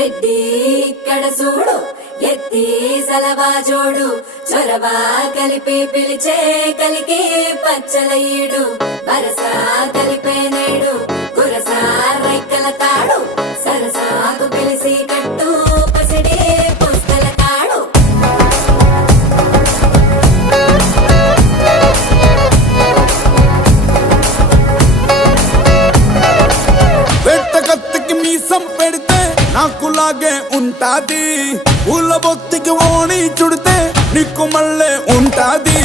రెడ్డి ఇక్కడ చూడు ఎత్తి సలవా జోడు చొరవా కలిపి పిలిచే కలికి పచ్చల ఈడు వరస కలిపే నేడు గురస రైకల తాడు సరసాకు పిలిసి కట్టు పసిడి పుస్తల తాడు వెట్ట కత్తికి మీసం పెడితే నాకులాగే ఉంటాది పూల బొత్తికి ఓణి చుడితే నీకు మళ్ళే ఉంటాది